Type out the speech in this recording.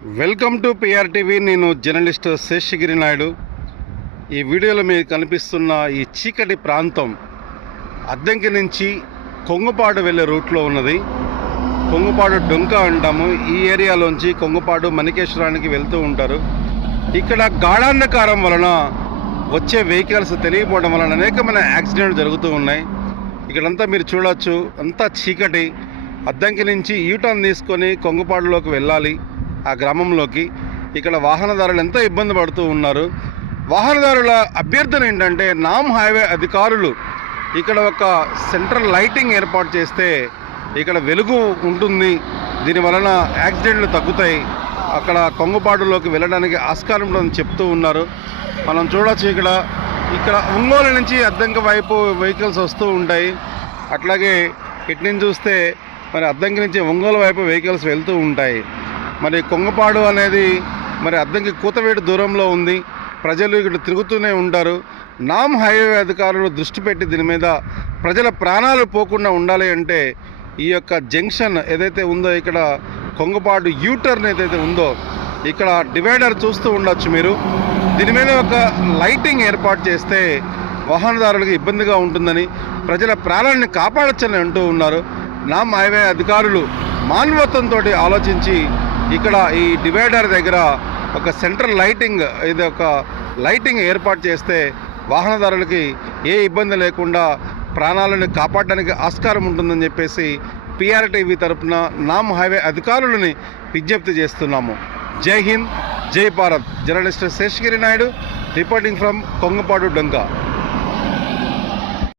Welcome to పిఆర్టీవీ నేను journalist Seshagiri Naidu. ఈ వీడియోలో మీకు కనిపిస్తున్న ఈ చీకటి ప్రాంతం అద్దంకి నుంచి కొంగపాడు వెళ్ళే రూట్లో ఉన్నది. కొంగపాడు డొంక అంటాము. ఈ ఏరియాలోంచి కొంగపాడు మణికేశ్వరానికి వెళ్తూ ఉంటారు. ఇక్కడ గాఢాంధకారం వలన వచ్చే వెహికల్స్ తెలియకపోవడం వలన అనేకమైన యాక్సిడెంట్లు జరుగుతూ ఉన్నాయి. ఇక్కడంతా మీరు చూడవచ్చు అంతా చీకటి. అద్దంకి నుంచి యూటర్న్ తీసుకొని కొంగపాడులోకి వెళ్ళాలి. ఆ గ్రామంలోకి ఇక్కడ వాహనదారులు ఎంతో ఇబ్బంది పడుతూ ఉన్నారు. వాహనదారుల అభ్యర్థన ఏంటంటే నామ్ హైవే అధికారులు ఇక్కడ ఒక సెంట్రల్ లైటింగ్ ఏర్పాటు చేస్తే ఇక్కడ వెలుగు ఉంటుంది. దీని వలన యాక్సిడెంట్లు తగ్గుతాయి. అక్కడ కొంగుపాటులోకి వెళ్ళడానికి ఆస్కారం ఉంటుందని చెప్తూ ఉన్నారు. మనం చూడొచ్చు ఇక్కడ. ఇక్కడ ఒంగోలు నుంచి అద్దంక వైపు వెహికల్స్ వస్తూ ఉంటాయి. అట్లాగే ఇటు నుంచి చూస్తే మరి అద్దంకి నుంచి ఒంగోలు వైపు వెహికల్స్ వెళ్తూ ఉంటాయి. మరి కొంగపాడు అనేది మరి అద్దంకి కూతవేటు దూరంలో ఉంది. ప్రజలు ఇక్కడ తిరుగుతూనే ఉంటారు. నామ్ హైవే అధికారులు దృష్టి పెట్టి దీని మీద ప్రజల ప్రాణాలు పోకుండా ఉండాలి అంటే ఈ యొక్క జంక్షన్ ఏదైతే ఉందో ఇక్కడ కొంగపాడు యూటర్న్ ఏదైతే ఉందో ఇక్కడ డివైడర్ చూస్తూ ఉండొచ్చు మీరు. దీని మీద ఒక లైటింగ్ ఏర్పాటు చేస్తే వాహనదారులకు ఇబ్బందిగా ఉంటుందని ప్రజల ప్రాణాలను కాపాడచ్చని అంటూ ఉన్నారు. నామ్ హైవే అధికారులు మానవత్వంతో ఆలోచించి ఇక్కడ ఈ డివైడర్ దగ్గర ఒక సెంట్రల్ లైటింగ్ ఇది ఒక లైటింగ్ ఏర్పాటు చేస్తే వాహనదారులకి ఏ ఇబ్బంది లేకుండా ప్రాణాలను కాపాడడానికి ఆస్కారం ఉంటుందని చెప్పేసి పిఆర్టీవీ తరపున నామ్ హైవే అధికారులని విజ్ఞప్తి చేస్తున్నాము. జై హింద్ జై Bharat. Journalist Seshagiri Naidu reporting from Kongapadu డొంక.